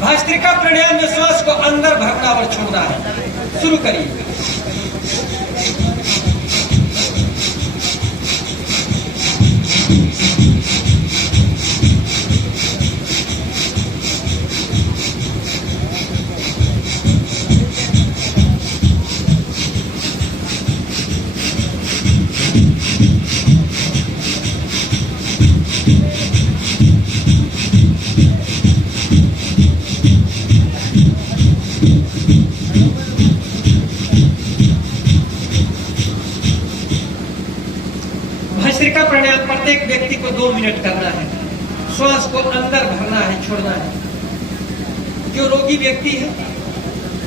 भस्त्रिका प्राणायाम में श्वास को अंदर भरना और छोड़ना है। शुरू करिए। भस्त्रिका प्राणायाम प्रत्येक व्यक्ति को 2 मिनट करना है। श्वास को अंदर भरना है, छोड़ना है। जो रोगी व्यक्ति है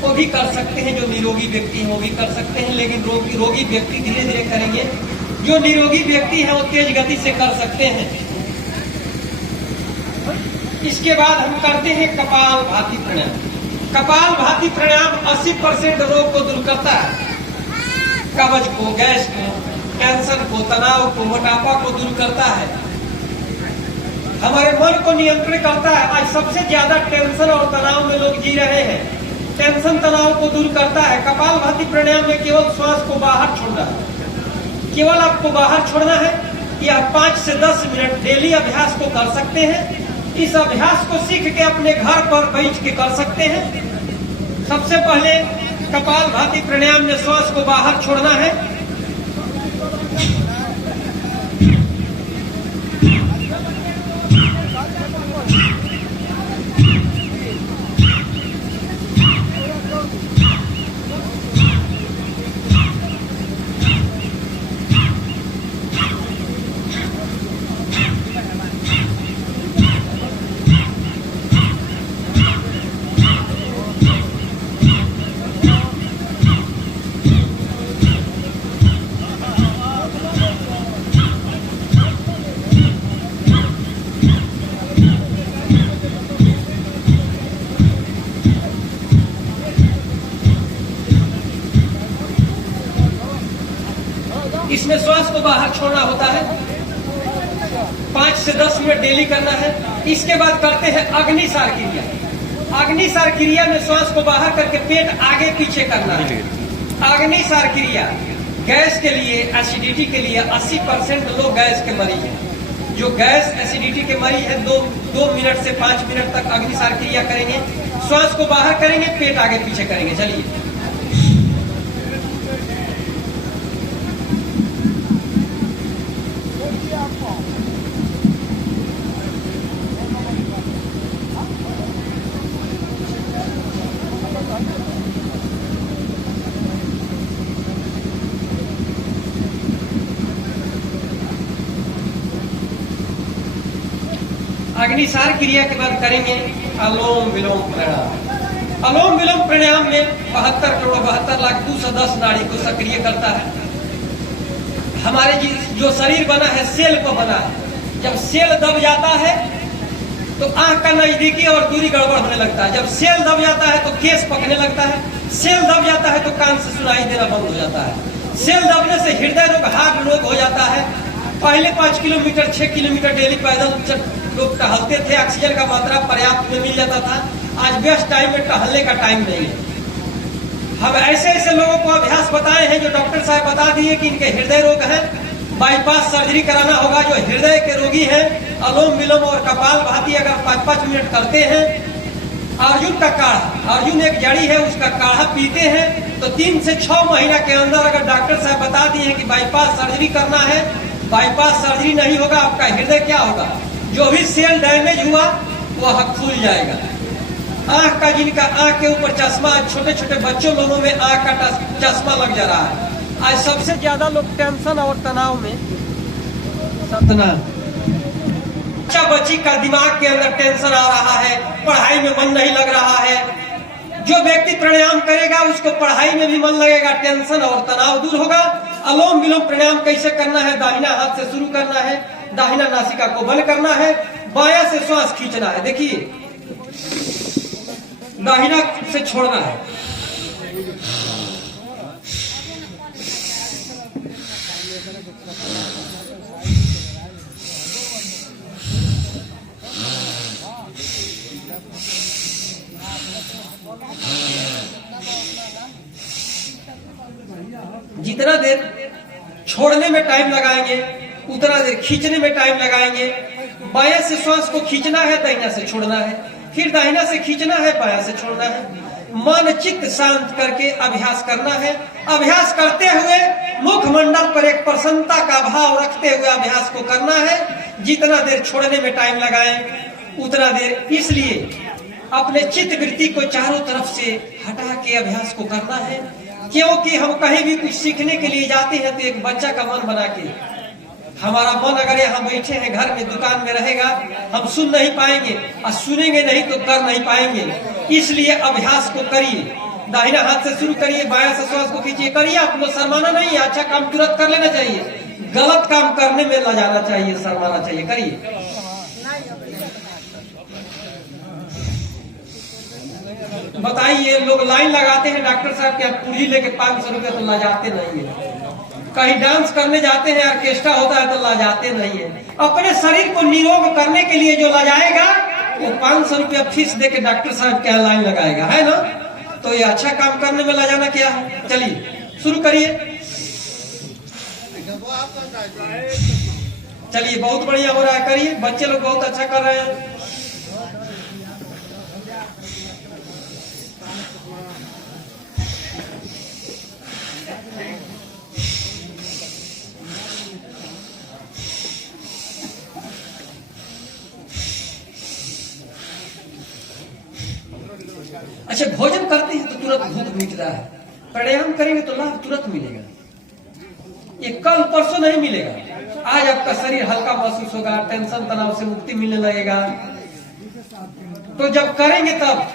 वो भी कर सकते हैं, जो निरोगी व्यक्ति है वो भी कर सकते हैं, लेकिन रोगी व्यक्ति धीरे धीरे करेंगे। जो निरोगी व्यक्ति है वो तेज गति से कर सकते हैं। इसके बाद हम करते हैं कपालभाति प्राणायाम। कपालभाति प्राणायाम 80% रोग को दूर करता है। कब्ज को, गैस को, कैंसर को, तनाव को, मोटापा को दूर करता है। हमारे मन को नियंत्रण करता है। आज सबसे ज्यादा टेंशन और तनाव में लोग जी रहे हैं। टेंशन तनाव को दूर करता है। कपालभाति प्राणायाम में केवल श्वास को बाहर छोड़ना है। केवल आपको बाहर छोड़ना है। यह 5 से 10 मिनट डेली अभ्यास को कर सकते हैं। इस अभ्यास को सीख के अपने घर पर बैठ के कर सकते हैं। सबसे पहले कपालभाति प्राणायाम में श्वास को बाहर छोड़ना है। इसमें श्वास को बाहर छोड़ना होता है। 5 से 10 मिनट डेली करना है। इसके बाद करते हैं अग्निसार क्रिया। अग्निसार क्रिया में श्वास को बाहर करके पेट आगे पीछे करना है। अग्निसार क्रिया गैस के लिए, एसिडिटी के लिए 80% लोग गैस के मरीज हैं। जो गैस एसिडिटी के मरीज है 2 मिनट से 5 मिनट तक अग्निसार क्रिया करेंगे। श्वास को बाहर करेंगे, पेट आगे पीछे करेंगे। चलिए। अग्निसार क्रिया के बाद करेंगे अलोम विलोम प्राणायाम। अलोम विलोम प्राणायाम में 72 करोड़ 72 लाख 210 नाड़ी को सक्रिय करता है। हमारे जो शरीर बना है सेल पर बना है। जब सेल दब जाता है तो आंख का नजदीकी और दूरी गड़बड़ होने लगता है। जब सेल दब जाता है तो केस पकने लगता है। सेल दब जाता है तो कान से सुनाई देना बंद हो जाता है। सेल दबने से हृदय रोग, हार्ट रोग हो जाता है। पहले 5 किलोमीटर 6 किलोमीटर डेली पैदल लोग टहलते थे। ऑक्सीजन का मात्रा पर्याप्त में मिल जाता था। आज बेस्ट टाइम में टहलने का टाइम नहीं है। हम ऐसे ऐसे लोगों को अभ्यास बताए हैं जो डॉक्टर साहब बता दिए कि इनके हृदय रोग है, बाईपास सर्जरी कराना होगा। जो हृदय के रोगी हैं अलोम विलोम और कपालभाति अगर 5-5 मिनट करते हैं। अर्जुन का काढ़ा, अर्जुन एक जड़ी है, उसका काढ़ा पीते हैं तो 3 से 6 महीना के अंदर अगर डॉक्टर साहब बता दिए कि बाईपास सर्जरी करना है, बाईपास सर्जरी नहीं होगा, आपका हृदय क्या होगा, जो भी सेल डैमेज हुआ वो खुल जाएगा। आंख का, जिनका आंख के ऊपर चश्मा, छोटे छोटे बच्चों लोगों में आंख का चश्मा लग जा रहा है। आज सबसे ज्यादा लोग टेंशन और तनाव में, बच्चा बच्ची का दिमाग के अंदर टेंशन आ रहा है, पढ़ाई में मन नहीं लग रहा है। जो व्यक्ति प्राणायाम करेगा उसको पढ़ाई में भी मन लगेगा, टेंशन और तनाव दूर होगा। अलोम विलोम प्राणायाम कैसे करना है? दाहिना हाथ से शुरू करना है, दाहिना नासिका को बंद करना है, बायां से श्वास खींचना है। देखिए, दाहिना से छोड़ना है। जितना देर छोड़ने में टाइम लगाएंगे उतना देर खींचने में टाइम लगाएंगे। बायां से श्वास को खींचना है, दाहिना से छोड़ना है, फिर दाहिना से खींचना है, बायां से छोड़ना है। मन चित्त शांत करके अभ्यास करना है। अभ्यास करते हुए मुखमंडल पर एक प्रसन्नता का भाव रखते हुए अभ्यास को करना है। जितना देर छोड़ने में टाइम लगाएं उतना देर, इसलिए अपने चित्त वृत्ति को चारों तरफ से हटा के अभ्यास को करना है। क्योंकि हम कहीं भी कुछ सीखने के लिए जाते हैं तो एक बच्चा का मन बना के, हमारा मन अगर यहाँ बैठे हैं घर में दुकान में रहेगा, हम सुन नहीं पाएंगे और सुनेंगे नहीं तो कर नहीं पाएंगे। इसलिए अभ्यास को करिए। दाहिना हाथ से शुरू करिए, बायां से श्वास को खींचिए, करिए। आपको शर्माना नहीं है, अच्छा काम तुरंत कर लेना चाहिए, गलत काम करने में न जाना चाहिए, शर्माना चाहिए। करिए। बताइए, लोग लाइन लगाते हैं डॉक्टर साहब के पूरी लेके 500 रुपए, तो ला जाते नहीं है। कहीं डांस करने जाते हैं, ऑर्केस्ट्रा होता है तो ला जाते नहीं है। अपने शरीर को निरोग करने के लिए जो ला जाएगा वो 500 रुपया फीस दे के डॉक्टर साहब के लाइन लगाएगा, है ना। तो ये अच्छा काम करने में ला जाना क्या है। चलिए शुरू करिए। चलिए, बहुत बढ़िया हो रहा है, करिए। बच्चे लोग बहुत अच्छा कर रहे हैं। अच्छा, भोजन करते हैं तो तुरंत भूख मिट रहा है, प्राणायाम करेंगे तो लाभ तुरंत मिलेगा। ये कल परसों नहीं मिलेगा। आज आपका शरीर हल्का महसूस होगा, टेंशन तनाव से मुक्ति मिलने लगेगा। तो जब करेंगे तब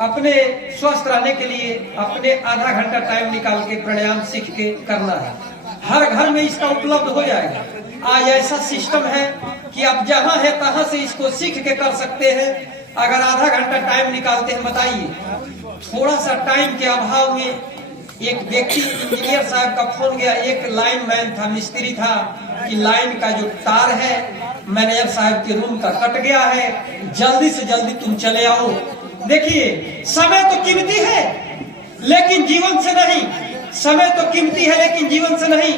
अपने स्वस्थ रहने के लिए अपने आधा घंटा टाइम निकाल के प्राणायाम सीख के करना है। हर घर में इसका उपलब्ध हो जाएगा। आज ऐसा सिस्टम है कि आप जहां है तहां से इसको सीख के कर सकते हैं। अगर आधा घंटा टाइम निकालते हैं, बताइए। थोड़ा सा टाइम के अभाव में एक व्यक्ति, इंजीनियर साहब का फोन गया, एक लाइन मैन था, मिस्त्री था, कि लाइन का जो तार है मैनेजर साहब के रूम का कट गया है, जल्दी से जल्दी तुम चले आओ। देखिए, समय तो कीमती है लेकिन जीवन से नहीं। समय तो कीमती है लेकिन जीवन से नहीं।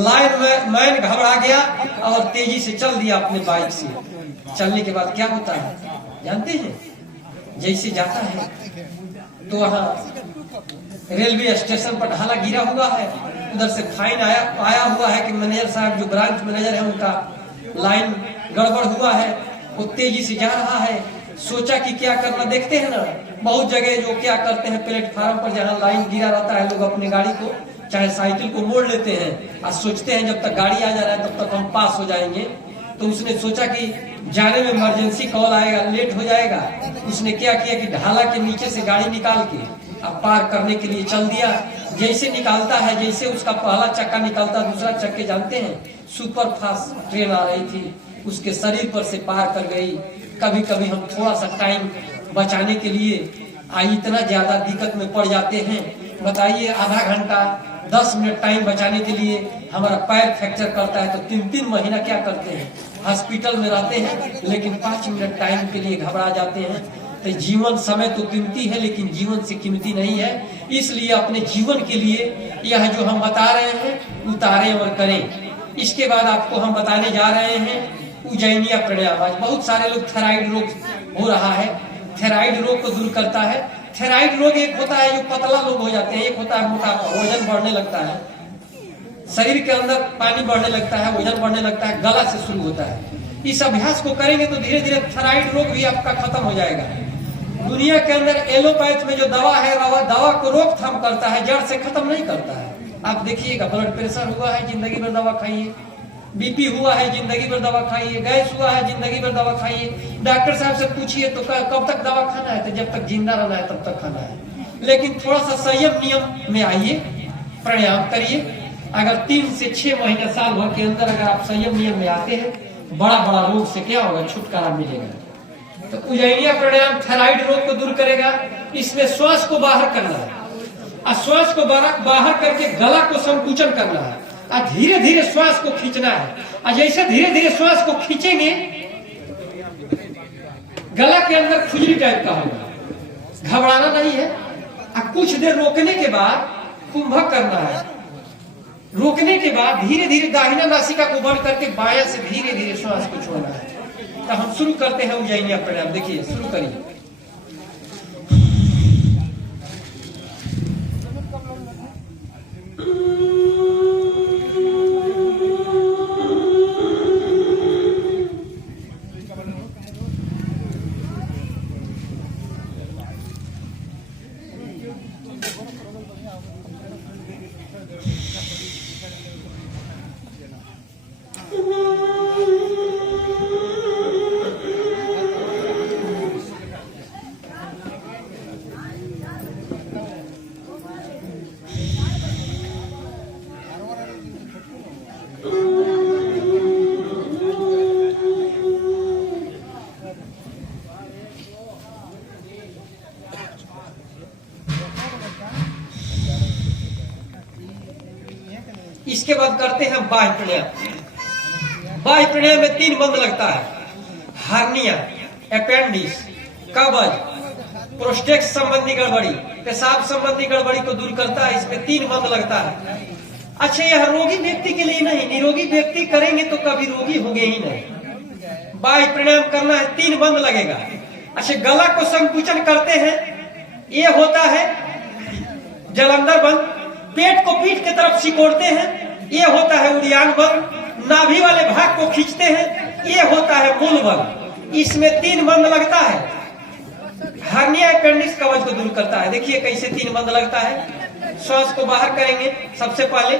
लाइन मैन घबरा गया और तेजी से चल दिया अपने बाइक से। चलने के बाद क्या होता है जानते हैं? जैसे जाता है तो वहाँ रेलवे स्टेशन पर ढाला गिरा हुआ है, उधर से फाइन आया हुआ है कि मैनेजर साहब, जो ब्रांच मैनेजर है, उनका लाइन गड़बड़ हुआ है। वो तेजी से जा रहा है, सोचा कि क्या करना। देखते हैं ना, बहुत जगह जो क्या करते हैं, प्लेटफार्म पर जहाँ लाइन गिरा रहता है, लोग अपनी गाड़ी को चाहे साइकिल को मोड़ लेते हैं और सोचते हैं जब तक गाड़ी आ जा रहा है तब तक हम पास हो जाएंगे। तो उसने सोचा कि जाने में इमरजेंसी कॉल आएगा, लेट हो जाएगा। उसने क्या किया कि ढाला के नीचे से गाड़ी निकाल के अब पार करने के लिए चल दिया। जैसे निकालता है, जैसे उसका पहला चक्का निकलता, दूसरा चक्के जानते हैं सुपर फास्ट ट्रेन आ रही थी, उसके शरीर पर से पार कर गई। कभी कभी हम थोड़ा सा टाइम बचाने के लिए इतना ज्यादा दिक्कत में पड़ जाते हैं। बताइए, आधा घंटा 10 मिनट टाइम बचाने के लिए हमारा पैर फ्रैक्चर करता है तो 3-3 महीना क्या करते हैं, हॉस्पिटल में रहते हैं, लेकिन 5 मिनट टाइम के लिए घबरा जाते हैं। तो जीवन, समय तो कीमती है लेकिन जीवन से कीमती नहीं है। इसलिए अपने जीवन के लिए यह जो हम बता रहे हैं उतारें और करें। इसके बाद आपको हम बताने जा रहे हैं उज्जैनिया प्राणायाम। आज बहुत सारे लोग थायराइड रोग हो रहा है, थायराइड रोग को दूर करता है। थायराइड रोग एक होता है जो पतला लोग हो जाते हैं, एक होता है मोटापा, वजन बढ़ने लगता है, शरीर के अंदर पानी बढ़ने लगता है, वजन बढ़ने लगता है, गला से शुरू होता है। इस अभ्यास को करेंगे तो धीरे धीरे थायराइड रोग भी आपका खत्म हो जाएगा। दुनिया के अंदर एलोपैथ में जो दवा है, दवा को रोकथाम करता है, जड़ से खत्म नहीं करता है। आप देखिएगा, ब्लड प्रेशर हुआ है, जिंदगी भर दवा खाइए। बीपी हुआ है, जिंदगी भर दवा खाइए। गैस हुआ है, जिंदगी भर दवा खाइए। डॉक्टर साहब से पूछिए तो कब तक दवा खाना है, तो जब तक जिंदा रहना है तब तक खाना है। लेकिन थोड़ा सा संयम नियम में आइए, प्राणायाम करिए। अगर 3 से 6 महीने, साल भर के अंदर अगर आप संयम नियम में आते हैं, बड़ा बड़ा रोग से क्या होगा, छुटकारा मिलेगा। तो उज्जैनिया प्राणायाम थायराइड रोग को दूर करेगा। इसमें श्वास को बाहर करना है और श्वास को बाहर करके गला को संकुचन करना है और धीरे धीरे श्वास को खींचना है। और जैसे धीरे धीरे श्वास को खींचेंगे, गला के अंदर खुजली टाइप का होगा, घबराना नहीं है। कुछ देर रोकने के बाद कुंभक करना है। रोकने के बाद धीरे धीरे दाहिना नासिका को बंद करके बायां से धीरे धीरे श्वास को छोड़ना है। तो हम शुरू करते हैं उज्जैनिया प्राणायाम। देखिए, शुरू करिए। इसके बाद करते हैं बाह्य प्राणायाम। बाह्य प्राणायाम में 3 बंद लगता है। हार्निया, अपेंडिक्स, कब्ज, प्रोस्टेट संबंधी गड़बड़ी, पेशाब संबंधी गड़बड़ी को दूर करता है। इसमें 3 बंद लगता है। अच्छा, यह रोगी व्यक्ति के लिए नहीं, निरोगी व्यक्ति करेंगे तो कभी रोगी होंगे ही नहीं। बाह्य प्राणायाम करना है, 3 बंद लगेगा। अच्छा, गला को संकुचन करते हैं, ये होता है जलंधर बंद। पेट को पीठ की तरफ सिकोड़ते हैं, ये होता है उड़ियान बंद। नाभि वाले भाग को खींचते हैं, ये होता है मूल बंद। इसमें 3 बंद लगता है। हार्निया, अपेंडिक्स, कब्ज को दूर करता है। देखिए कैसे 3 बंद लगता है। श्वास को बाहर करेंगे सबसे पहले।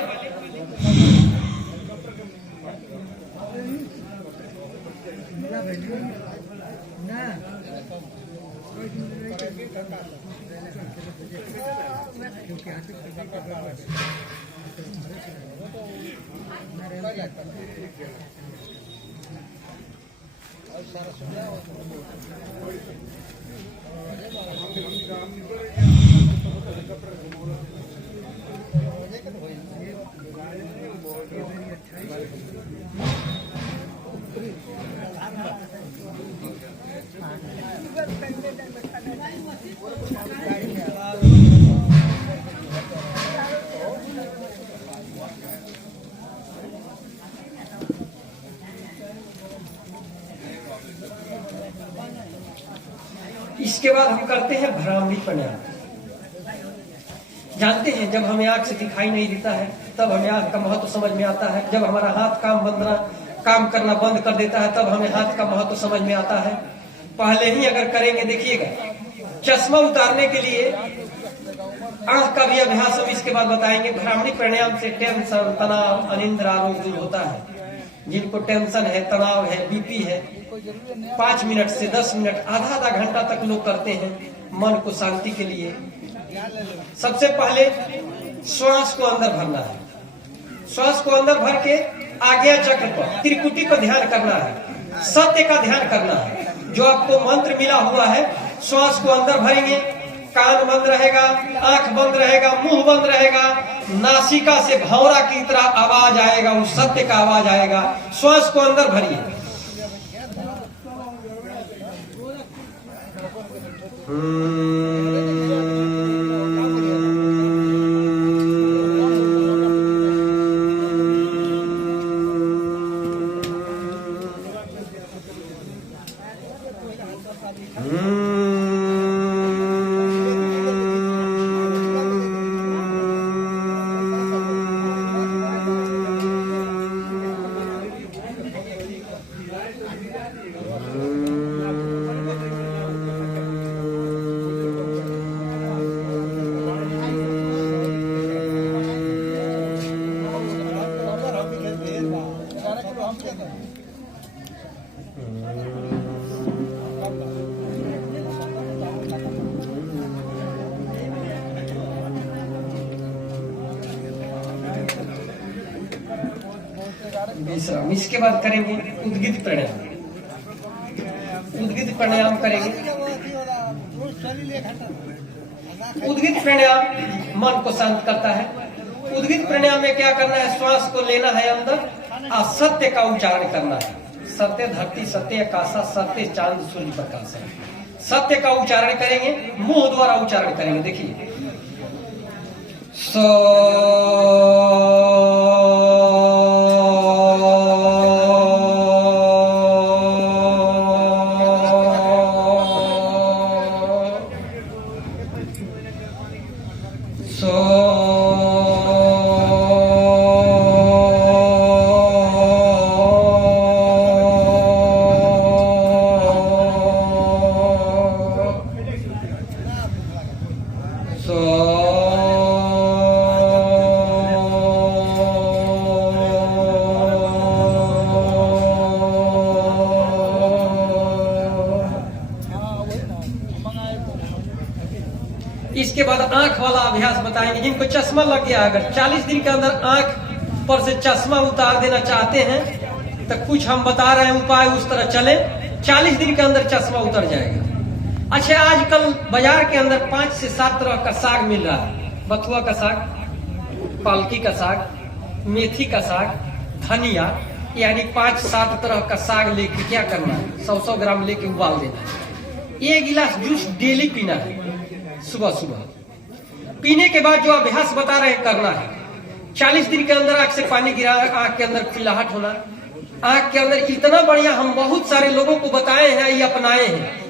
इसके बाद हम करते हैं भ्रामरी प्राणायाम। जानते हैं, जब हमें आंख से दिखाई नहीं देता है तब हमें आंख का महत्व समझ में आता है। जब हमारा हाथ काम करना बंद कर देता है तब हमें हाथ का महत्व समझ में आता है। पहले ही अगर करेंगे, देखिएगा, चश्मा उतारने के लिए आंख का भी अभ्यास हम इसके बाद बताएंगे। भ्रामरी प्राणायाम से टेंशन, तनाव, अनिद्रा रोग दूर होता है। जिनको टेंशन है, तनाव है, बीपी है, 5 मिनट से 10 मिनट, आधा घंटा तक लोग करते हैं मन को शांति के लिए। सबसे पहले श्वास को अंदर भरना है। श्वास को अंदर भर के आज्ञा चक्र पर, त्रिकुटी पर ध्यान करना है। सत्य का ध्यान करना है। जो आपको मंत्र मिला हुआ है, श्वास को अंदर भरेंगे, कान बंद रहेगा, आंख बंद रहेगा, मुंह बंद रहेगा, नासिका से भौरा की तरह आवाज आएगा, उस सत्य का आवाज आएगा। श्वास को अंदर भरिए। विश्राम। इसके बाद करेंगे उद्गित प्राणायाम। उद्गित प्राणायाम करेंगे। उद्गित प्राणायाम मन को शांत करता है। उद्गित प्राणायाम में क्या करना है, श्वास को लेना है अंदर और सत्य का उच्चारण करना है। सत्य धरती, सत्य आकाशा, सत्य चांद सूर्य प्रकाश है। सत्य का उच्चारण करेंगे, मुंह द्वारा उच्चारण करेंगे। देखिए इसके बाद आंख वाला अभ्यास बताएंगे। जिनको चश्मा लग गया, अगर 40 दिन के अंदर आंख पर से चश्मा उतार देना चाहते हैं तो कुछ हम बता रहे हैं उपाय, उस तरह चले, 40 दिन के अंदर चश्मा उतर जाएगा। अच्छा, आजकल बाजार के अंदर 5 से 7 तरह का साग मिल रहा है। बथुआ का साग, पालकी का साग, मेथी का साग, धनिया, यानी 5-7 तरह का साग लेके क्या करना है, 100-100 ग्राम लेके उबाल देना है। 1 गिलास जूस डेली पीना है, सुबह सुबह। पीने के बाद जो अभ्यास बता रहे हैं करना है, 40 दिन के अंदर आंख से पानी गिरा, आंख के अंदर खिलाहट होना, आंख के अंदर इतना बढ़िया हम बहुत सारे लोगों को बताए हैं, ये अपनाए हैं।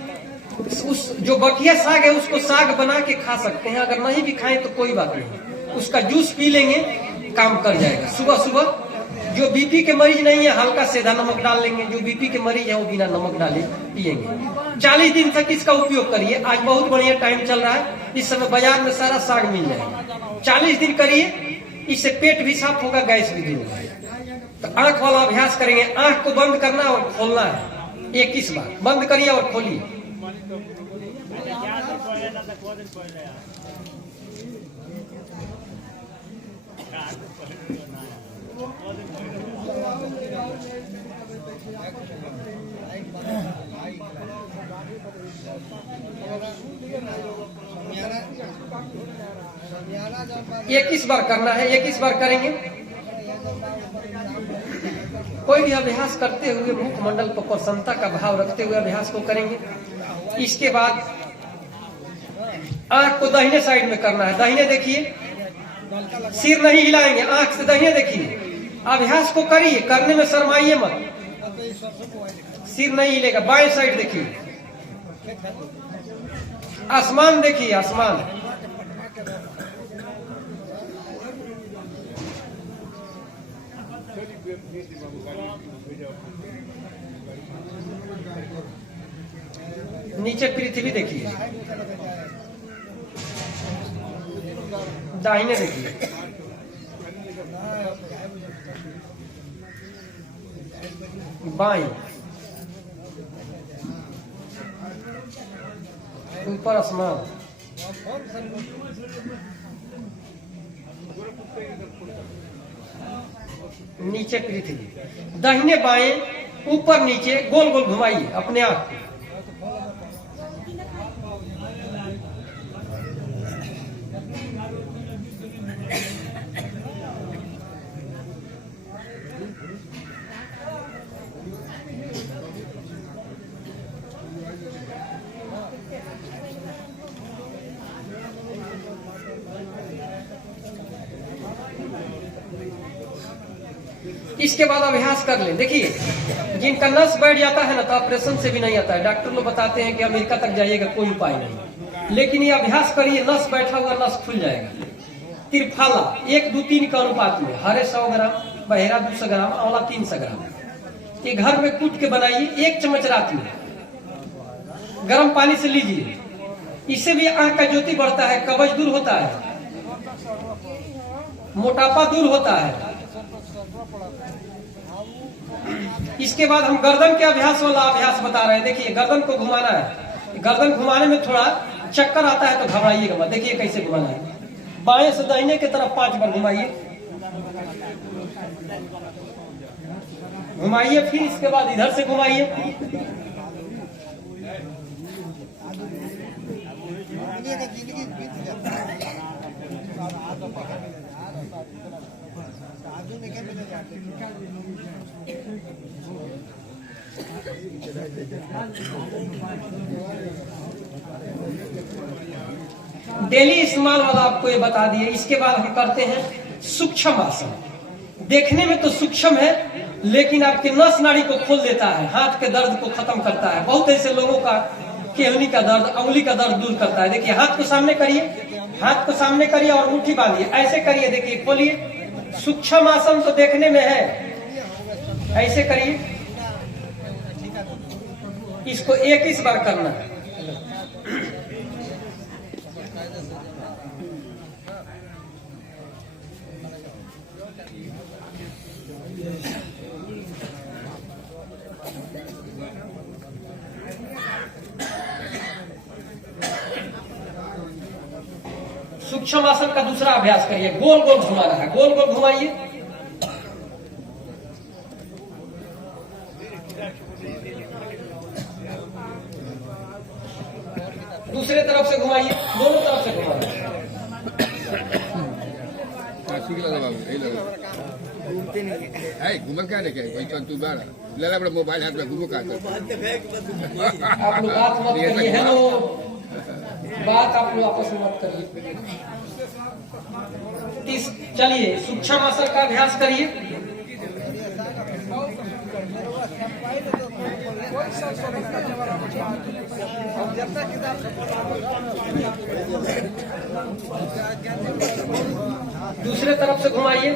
उस जो बकिया साग है उसको साग बना के खा सकते हैं, अगर नहीं भी खाएं तो कोई बात नहीं, उसका जूस पी लेंगे, काम कर जाएगा। सुबह सुबह जो बीपी के मरीज नहीं है हल्का सेधा नमक डाल लेंगे, जो बीपी के मरीज है वो बिना नमक डाले पिएंगे। 40 दिन तक इसका उपयोग करिए। आज बहुत बढ़िया टाइम चल रहा है, इस समय बाजार में सारा साग मिल जाएगा। 40 दिन करिए, इससे पेट भी साफ होगा, गैस भी दूर होगा। तो आंख वाला अभ्यास करेंगे। आंख को बंद करना और खोलना है 21 बार। बंद करिए और खोलिए। ये किस बार करना है, ये किस बार करेंगे। कोई भी अभ्यास करते हुए मुखमंडल पर प्रसन्नता का भाव रखते हुए अभ्यास को करेंगे। इसके बाद आंख को दाहिने साइड में करना है। दाहिने देखिए, सिर नहीं हिलाएंगे, आंख से दाहिने देखिए। अभ्यास को करिए, करने में शर्माइए मत, सिर नहीं हिलेगा। बाएं साइड देखिए, आसमान देखिए, आसमान। नीचे पृथ्वी देखिए, दाहिने देखिए, बाएं, ऊपर आसमान, नीचे पृथ्वी। दाहिने बाएं, ऊपर नीचे गोल गोल घुमाइए अपने आप को। इसके बाद अभ्यास कर लें। देखिए, जिनका नस बैठ जाता है ना तो ऑपरेशन से भी नहीं आता है। डॉक्टर लोग बताते हैं कि अमेरिका तक जाइएगा, कोई उपाय नहीं, लेकिन ये अभ्यास करिए, नस बैठा हुआ नस खुल जाएगा। त्रिफाला 1, 2, 3 के अनुपात में, हरे 100 ग्राम, बहेरा 200 ग्राम, आंवला 300 ग्राम। ये घर में कूट के बनाइए। 1 चम्मच रात में गर्म पानी से लीजिए। इससे भी आंख का ज्योति बढ़ता है, कब्ज दूर होता है, मोटापा दूर होता है। इसके बाद हम गर्दन के अभ्यास वाला अभ्यास बता रहे हैं। देखिए, गर्दन को घुमाना है। गर्दन घुमाने में थोड़ा चक्कर आता है तो घबराइएगा मत। देखिए कैसे घुमाना है। बाएं से दाहिने की तरफ 5 बार घुमाइए, घुमाइए, फिर इसके बाद इधर से घुमाइए। डेली इस्तेमाल वाला आपको ये बता दिए। इसके बाद हम करते हैं सूक्ष्म आसन। देखने में तो सूक्ष्म है लेकिन आपके नस नाड़ी को खोल देता है, हाथ के दर्द को खत्म करता है। बहुत ऐसे लोगों का केहनी का दर्द, अंगुली का दर्द दूर करता है। देखिए हाथ को सामने करिए, हाथ को सामने करिए और मुट्ठी बांधिए, ऐसे करिए, देखिए खोलिए। सूक्ष्म आसन तो देखने में है, ऐसे करिए। इसको 21 बार करना है। सूक्ष्म आसन का दूसरा अभ्यास करिए। गोल गोल घुमाना है, गोल गोल घुमाइए। दूसरे तरफ से घुमाइए, दोनों तरफ से घुमाइए। घूमल क्या देखे तू बारा बड़ा मोबाइल हाथ में घूमो का आप लोग बात मत करिए, हेलो, बात आप लोग आपस में मत करिए। चलिए सूक्ष्म आसन का अभ्यास करिए। दूसरे तरफ से घुमाइए।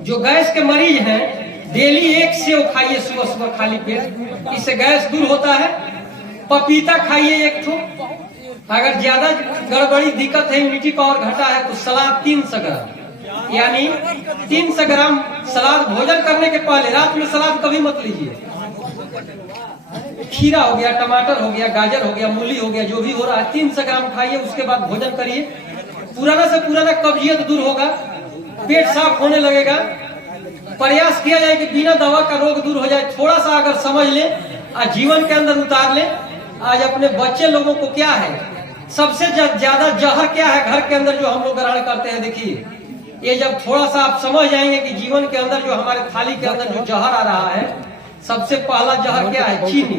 जो गैस के मरीज हैं डेली एक सेव खाइए सुबह सुबह खाली पेट, इससे गैस दूर होता है। पपीता खाइए एक ठो। अगर ज्यादा गड़बड़ी दिक्कत है, इम्यूनिटी पावर घटा है, तो सलाद 300 ग्राम, यानी 300 ग्राम सलाद भोजन करने के पहले। रात में सलाद कभी मत लीजिए। खीरा हो गया, टमाटर हो गया, गाजर हो गया, मूली हो गया, जो भी हो रहा है 300 ग्राम खाइए। उसके बाद भोजन करिए। पुराना से पुराना कब्जियत दूर होगा, पेट साफ होने लगेगा। प्रयास किया जाए कि बिना दवा का रोग दूर हो जाए। थोड़ा सा अगर समझ ले और जीवन के अंदर उतार ले। आज अपने बच्चे लोगों को क्या है, सबसे ज्यादा जहर क्या है घर के अंदर जो हम लोग ग्रहण करते हैं। देखिए ये जब थोड़ा सा आप समझ जाएंगे कि जीवन के अंदर जो हमारे थाली के अंदर जो जहर आ रहा है, सबसे पहला जहर क्या है, चीनी।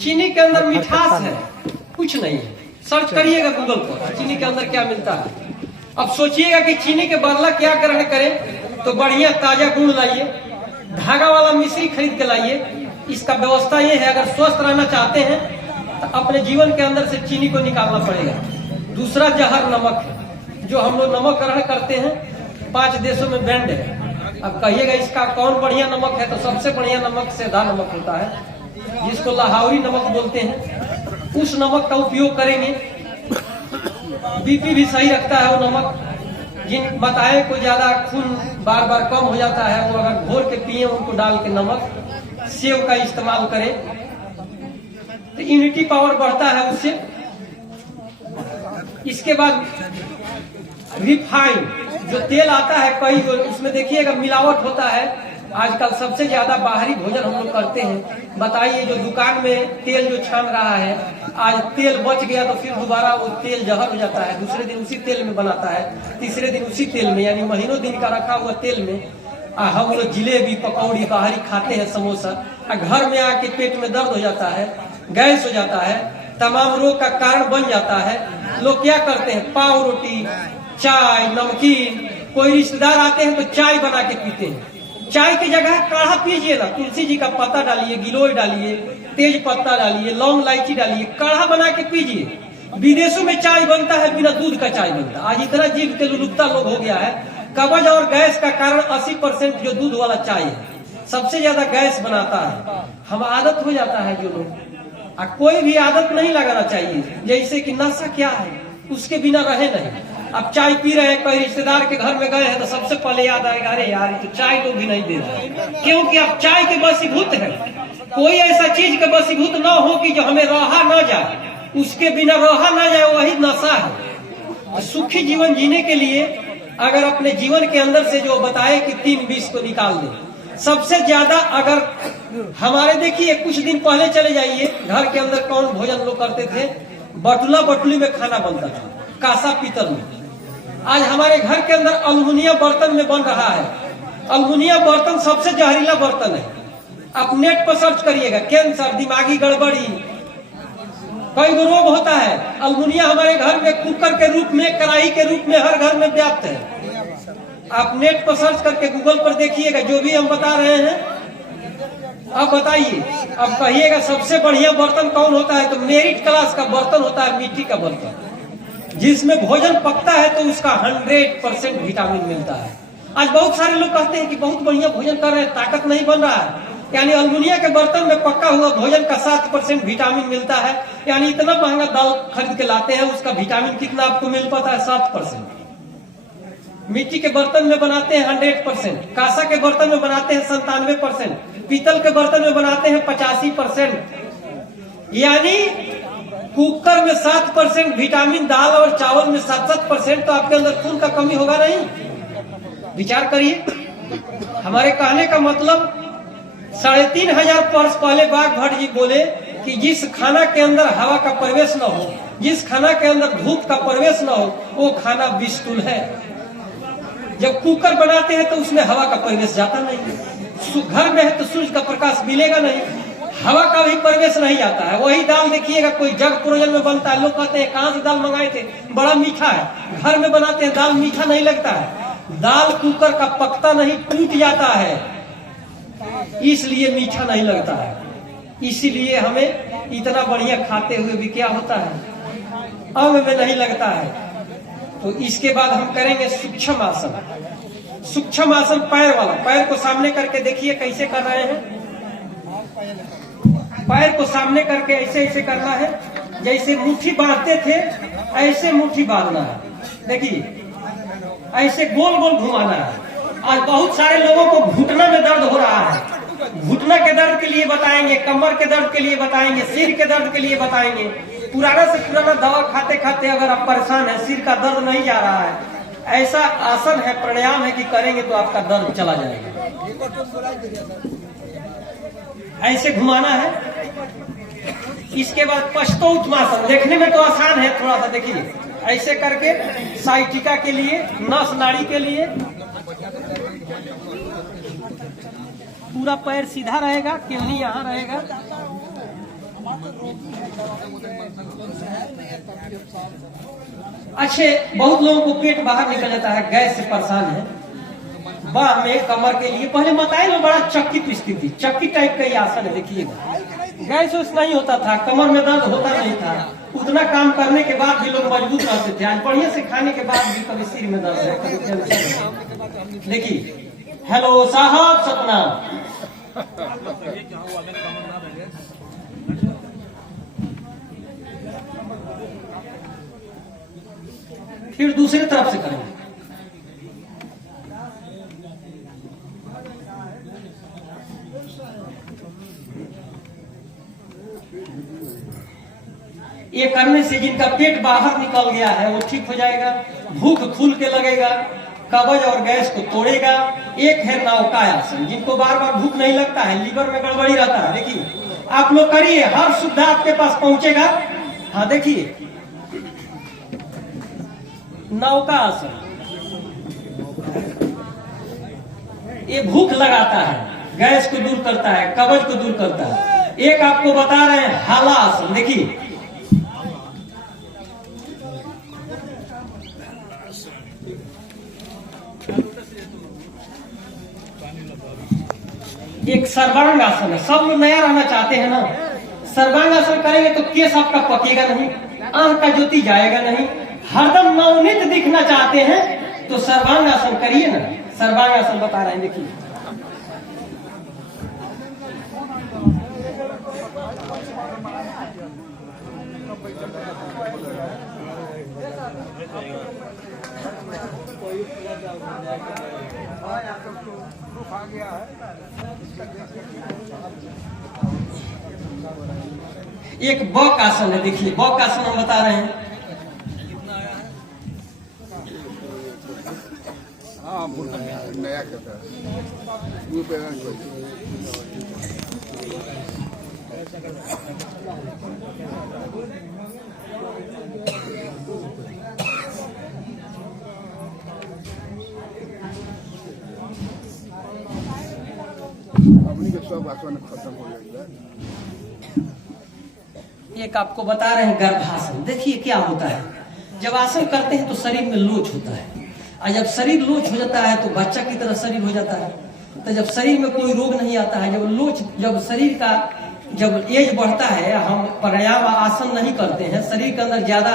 चीनी के अंदर मिठास है, कुछ नहीं है। सर्च करिएगा गूगल पर चीनी के अंदर क्या मिलता है। अब सोचिएगा कि चीनी के बदला क्या ग्रहण करें, तो बढ़िया ताजा गुड़ लाइए, धागा वाला मिश्री खरीद के लाइए। इसका व्यवस्था ये है, अगर स्वस्थ रहना चाहते हैं तो अपने जीवन के अंदर से चीनी को निकालना पड़ेगा। दूसरा जहर नमक है, जो हम लोग नमक ग्रहण करते हैं 5 देशों में बैंड है। अब कहिएगा इसका कौन बढ़िया नमक है, तो सबसे बढ़िया नमक सेंधा नमक होता है, जिसको लाहौरी नमक बोलते हैं। उस नमक का उपयोग करेंगे। बीपी भी सही रखता है वो नमक। जिन बताए को ज्यादा खून बार बार कम हो जाता है, वो अगर घोर के पिए उनको डाल के नमक। सेव का इस्तेमाल करें तो इम्यूनिटी पावर बढ़ता है उससे। इसके बाद रिफाइन जो तेल आता है कई, उसमें देखिएगा मिलावट होता है। आजकल सबसे ज्यादा बाहरी भोजन हम लोग करते हैं। बताइए जो दुकान में तेल जो छान रहा है, आज तेल बच गया तो फिर दोबारा वो तेल जहर हो जाता है। दूसरे दिन उसी तेल में बनाता है, तीसरे दिन उसी तेल में, यानी महीनों दिन का रखा हुआ तेल में हम लोग जिलेबी पकौड़ी बाहरी खाते हैं, समोसा। घर में आके पेट में दर्द हो जाता है, गैस हो जाता है, तमाम रोग का कारण बन जाता है। लोग क्या करते हैं, पाव रोटी, चाय, नमकीन। कोई रिश्तेदार आते हैं तो चाय बना के पीते हैं। चाय की जगह काढ़ा पीजिए ना, तुलसी जी का पत्ता डालिए, गिलोय डालिए, तेज पत्ता डालिए, लौंग इलायची डालिए, काढ़ा बना के पीजिए। विदेशों में चाय बनता है बिना दूध का चाय बनता है। आज इतना जीव के लुलुप्ता लोग हो गया है। कब्ज और गैस का कारण 80% जो दूध वाला चाय है, सबसे ज्यादा गैस बनाता है। हम आदत हो जाता है जो लोग, कोई भी आदत नहीं लगाना चाहिए। जैसे कि नशा क्या है, उसके बिना रहे नहीं। अब चाय पी रहे हैं, कोई रिश्तेदार के घर में गए हैं तो सबसे पहले याद आएगा, अरे यार तो चाय तो भी नहीं दे रहा, क्योंकि अब चाय के वशीभूत है। कोई ऐसा चीज के वशीभूत न हो कि जो हमें रहा न जाए, उसके बिना रहा न जाए, वही नशा है। सुखी जीवन जीने के लिए अगर अपने जीवन के अंदर से जो बताए कि 3 विष को निकाल दे, सबसे ज्यादा अगर हमारे देखिए कुछ दिन पहले चले जाइए, घर के अंदर कौन भोजन लोग करते थे, बटुला बटुली में खाना बनता था, कासा पीतल में। आज हमारे घर के अंदर अल्मुनियम बर्तन में बन रहा है। अल्मुनियम बर्तन सबसे जहरीला बर्तन है। आप नेट पर सर्च करिएगा, कैंसर, दिमागी गड़बड़ी, कई रोग होता है। अल्मुनियम हमारे घर में कुकर के रूप में, कढ़ाई के रूप में हर घर में व्याप्त है। आप नेट पर सर्च करके गूगल पर देखिएगा, जो भी हम बता रहे हैं। अब बताइए, अब कहिएगा सबसे बढ़िया बर्तन कौन होता है, तो मेरिट क्लास का बर्तन होता है मिट्टी का बर्तन, जिसमें भोजन पकता है तो उसका 100% विटामिन मिलता है। आज बहुत सारे लोग कहते हैं कि बहुत बढ़िया भोजन कर रहे हैं, ताकत नहीं बन रहा है। यानी अल्मुनियम के बर्तन में पका हुआ भोजन का 7% विटामिन मिलता है। यानी इतना महंगा दाल खरीद के लाते हैं, उसका विटामिन कितना आपको मिल पाता है? 7%। मिट्टी के बर्तन में बनाते हैं 100%, कांसा के बर्तन में बनाते हैं 97%, पीतल के बर्तन में बनाते हैं 85%। यानी कुकर में 7% विटामिन, दाल और चावल में 7% तो आपके अंदर खून का कमी होगा नहीं? विचार करिए। हमारे कहने का मतलब 3500 वर्ष पहले बाघ भट्ट जी बोले कि जिस खाना के अंदर हवा का प्रवेश न हो, जिस खाना के अंदर धूप का प्रवेश न हो, वो खाना विषतुल है। जब कुकर बनाते हैं तो उसमें हवा का प्रवेश जाता नहीं है। घर में है तो सूर्य का प्रकाश मिलेगा नहीं, हवा का भी प्रवेश नहीं आता है। वही दाल देखिएगा, कोई जग प्रोजन में बनता है, लोग कहते हैं कहां से दाल मंगाए थे, बड़ा मीठा है। घर में बनाते हैं, दाल मीठा नहीं लगता है। दाल कुकर का पकता नहीं, टूट जाता है, इसलिए मीठा नहीं लगता है। इसीलिए हमें इतना बढ़िया खाते हुए भी क्या होता है, अंग में नहीं लगता है। तो इसके बाद हम करेंगे सूक्ष्म आसन। सूक्ष्म आसन पैर वाला, पैर को सामने करके देखिए कैसे कर रहे हैं। पैर को सामने करके ऐसे ऐसे करना है, जैसे मुट्ठी बांधते थे ऐसे मुट्ठी बांधना है। देखिए ऐसे गोल गोल घुमाना है। आज बहुत सारे लोगों को घुटना में दर्द हो रहा है। घुटना के दर्द के लिए बताएंगे, कमर के दर्द के लिए बताएंगे, सिर के दर्द के लिए बताएंगे। पुराना से पुराना दवा खाते खाते अगर आप परेशान है, सिर का दर्द नहीं जा रहा है, ऐसा आसन है, प्राणायाम है कि करेंगे तो आपका दर्द चला जाएगा। ऐसे घुमाना है। इसके बाद पश्चोत्तमासन, देखने में तो आसान है, थोड़ा सा देखिए ऐसे करके साइटिका के लिए, नस नाड़ी के लिए पूरा पैर सीधा रहेगा, केवनी यहाँ रहेगा। अच्छे, बहुत लोगों को पेट बाहर निकल जाता है, गैस से परेशान है। बाह में, कमर के लिए पहले बताए लो, बड़ा चक्की पिसती थी, चक्की टाइप का ये आसन है। देखिएगा गैस वैस नहीं होता था, कमर में दर्द होता नहीं था। उतना काम करने के बाद भी लोग मजबूत रहते थे। आज बढ़िया से खाने के बाद भी कभी सिर में दर्द है, कभी कैंसर। देखिए, हेलो साहब, सतनाम। फिर दूसरी तरफ से करेंगे। ये करने से जिनका पेट बाहर निकल गया है वो ठीक हो जाएगा, भूख खुल के लगेगा, कब्ज और गैस को तोड़ेगा। एक है नौका आसन, जिनको बार बार भूख नहीं लगता है, लीवर में गड़बड़ी रहता है। देखिए आप लोग करिए, हर सुविधा आपके पास पहुंचेगा। हाँ देखिए, नौका आसन, ये भूख लगाता है, गैस को दूर करता है, कब्ज को दूर करता है। एक आपको बता रहे हैं हाला आसन। देखिए एक सर्वांग आसन है। सब लोग नया रहना चाहते हैं ना, सर्वांग आसन करेंगे तो केस आपका पकेगा नहीं, आंख का ज्योति जाएगा नहीं, हरदम नवनीत दिखना चाहते हैं तो सर्वांग आसन करिए ना। सर्वांग आसन बता रहे हैं, देखिए एक बक आसन है। देखिए बक आसन हम बता रहे हैं। हाँ नया कहता है। अपनी के सब आसन खत्म हो जाएगा। एक आपको बता रहे हैं गर्भासन। देखिए क्या होता है, जब आसन करते हैं तो शरीर में लोच होता है, और जब शरीर लोच हो जाता है तो बच्चा की तरह शरीर हो जाता है। तो जब शरीर में कोई रोग नहीं आता है, जब शरीर का जब एज बढ़ता है, हम प्राणायाम आसन नहीं करते हैं, शरीर के अंदर ज्यादा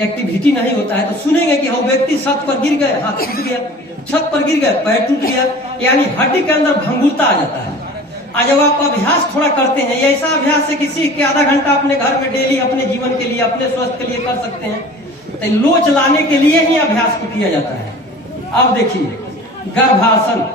एक्टिविटी नहीं होता है, तो सुनेंगे कि हम व्यक्ति छत पर गिर गए, हाथ टूट गया, छत पर गिर गए, पैर टूट गया, यानी हड्डी के अंदर भंगुरता आ जाता है। और जब आप अभ्यास थोड़ा करते हैं, ऐसा अभ्यास है किसी के आधा घंटा अपने घर में डेली अपने जीवन के लिए, अपने स्वास्थ्य के लिए कर सकते हैं, तो लोच लाने के लिए ही अभ्यास को किया जाता है। अब देखिए गर्भासन।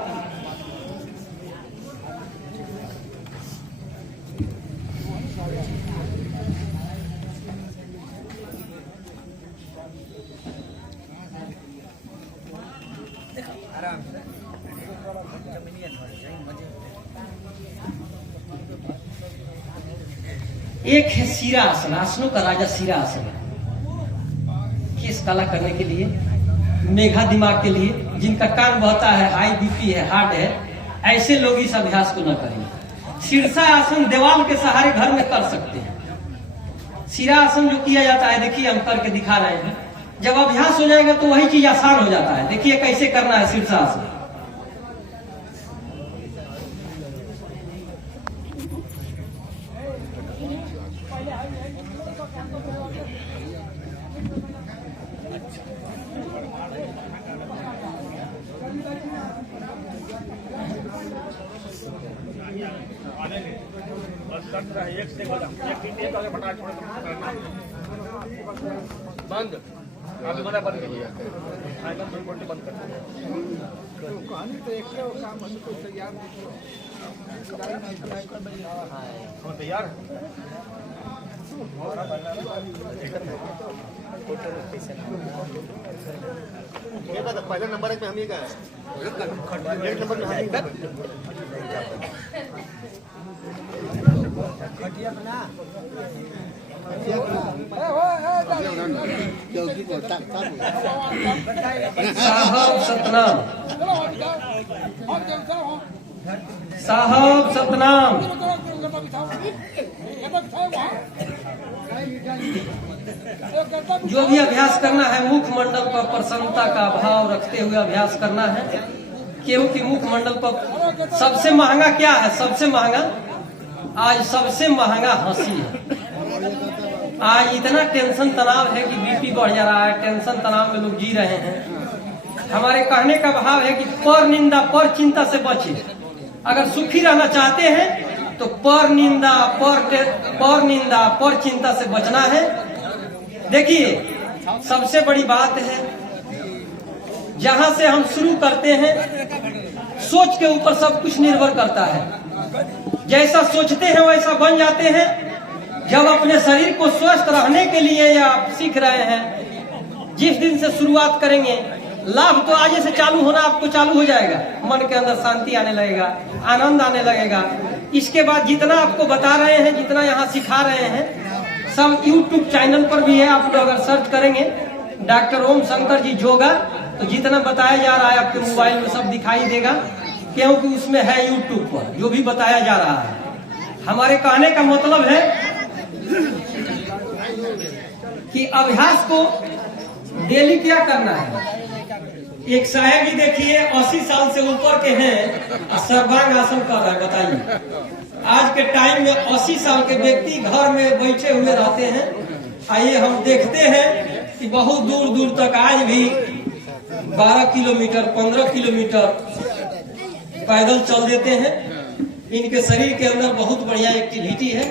एक है शीरा आसन, आसनों का राजा शीरा आसन है। केस काला करने के लिए, मेघा दिमाग के लिए, जिनका कान बहता है, हाई बीपी है, हार्ट है, ऐसे लोग इस अभ्यास को न करें। शीर्षा आसन दीवार के सहारे घर में कर सकते हैं। शीरा आसन जो किया जाता है, देखिए हम करके दिखा रहे हैं, जब अभ्यास हो जाएगा तो वही चीज आसान हो जाता है। देखिए कैसे करना है शीर्षा आसन। बंद अभी मना बंद करिए, बंद कर। कहानी तो एक काम हमको तैयार तैयार पहले नंबर एक में हम ही का है, एक नंबर में हम ही का साहब सतनाम, साहब सतनाम। जो भी अभ्यास करना है, मुखमंडल पर प्रसन्नता का भाव रखते हुए अभ्यास करना है, क्योंकि मुखमंडल पर सबसे महंगा क्या है? सबसे महंगा आज सबसे महंगा हंसी है। आज इतना टेंशन तनाव है कि बीपी बढ़ जा रहा है, टेंशन तनाव में लोग जी रहे हैं। हमारे कहने का भाव है कि पर निंदा पर चिंता से बचे। अगर सुखी रहना चाहते हैं तो पर निंदा पर चिंता से बचना है। देखिए सबसे बड़ी बात है, जहां से हम शुरू करते हैं, सोच के ऊपर सब कुछ निर्भर करता है। जैसा सोचते हैं वैसा बन जाते हैं। जब अपने शरीर को स्वस्थ रहने के लिए या आप सीख रहे हैं, जिस दिन से शुरुआत करेंगे, लाभ तो आज से चालू होना आपको चालू हो जाएगा। मन के अंदर शांति आने लगेगा, आनंद आने लगेगा। इसके बाद जितना आपको बता रहे हैं, जितना यहाँ सिखा रहे हैं, सब YouTube चैनल पर भी है। आप लोग अगर सर्च करेंगे डॉक्टर ओम शंकर जी योगा, तो जितना बताया जा रहा है आपके मोबाइल में सब दिखाई देगा, क्योंकि उसमें है YouTube पर जो भी बताया जा रहा है। हमारे कहने का मतलब है कि अभ्यास को डेली क्या करना है। एक साहब जी देखिए 80 साल से ऊपर के हैं, सर्वांग आसन कर रहे हैं। बताइए आज के टाइम में 80 साल के व्यक्ति घर में बैठे हुए रहते हैं। आइए हम देखते हैं कि बहुत दूर दूर तक आज भी 12 किलोमीटर 15 किलोमीटर पैदल चल देते हैं। इनके शरीर के अंदर बहुत बढ़िया एक्टिविटी है।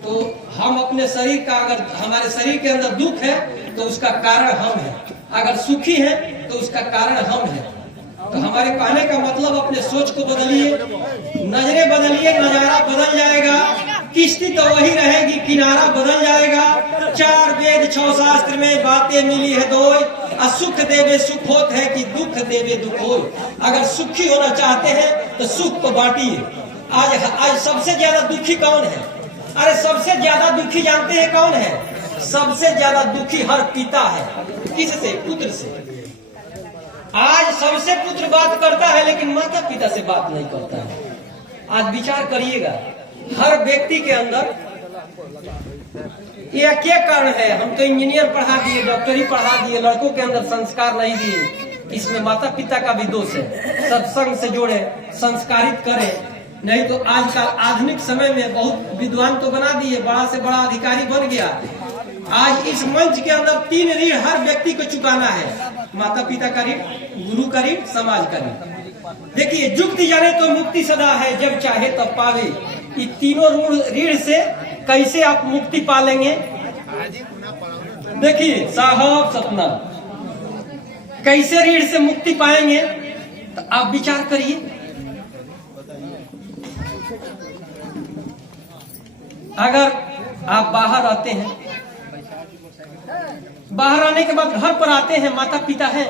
तो हम अपने शरीर का, अगर हमारे शरीर के अंदर दुख है तो उसका कारण हम हैं, अगर सुखी है तो उसका कारण हम हैं। तो हमारे कहने का मतलब अपने सोच को बदलिए, नजरें बदलिए, नजारा बदल जाएगा। किश्ती तो वही रहेगी, किनारा बदल जाएगा। 4 वेद 6 शास्त्र में बातें मिली है दो, असुख देवे सुख होत है कि दुख देवे दुख हो। अगर सुखी होना चाहते हैं तो सुख को बांटिए। आज सबसे ज्यादा दुखी कौन है? अरे सबसे ज्यादा दुखी जानते हैं कौन है? सबसे ज्यादा दुखी हर पिता है। किससे? पुत्र से। आज सबसे पुत्र बात करता है लेकिन माता पिता से बात नहीं करता है। आज विचार करिएगा, हर व्यक्ति के अंदर यह क्या कारण है? हम तो इंजीनियर पढ़ा दिए, डॉक्टरी पढ़ा दिए, लड़कों के अंदर संस्कार नहीं दिए। इसमें माता पिता का भी दोष है। सत्संग से जोड़े, संस्कारित करें, नहीं तो आजकल आधुनिक समय में बहुत विद्वान तो बना दिए, बड़ा से बड़ा अधिकारी बन गया। आज इस मंच के अंदर 3 ऋण हर व्यक्ति को चुकाना है, माता पिता का ऋण, गुरु का ऋण, समाज का ऋण। देखिए, जुक्ति जाने तो मुक्ति सदा है, जब चाहे तब पावे। ये तीनों ऋण से कैसे आप मुक्ति पालेंगे? देखिए साहब सपना, कैसे ऋण से मुक्ति पाएंगे? तो आप विचार करिए। अगर आप बाहर आते हैं, बाहर आने के बाद घर पर आते हैं, माता पिता हैं,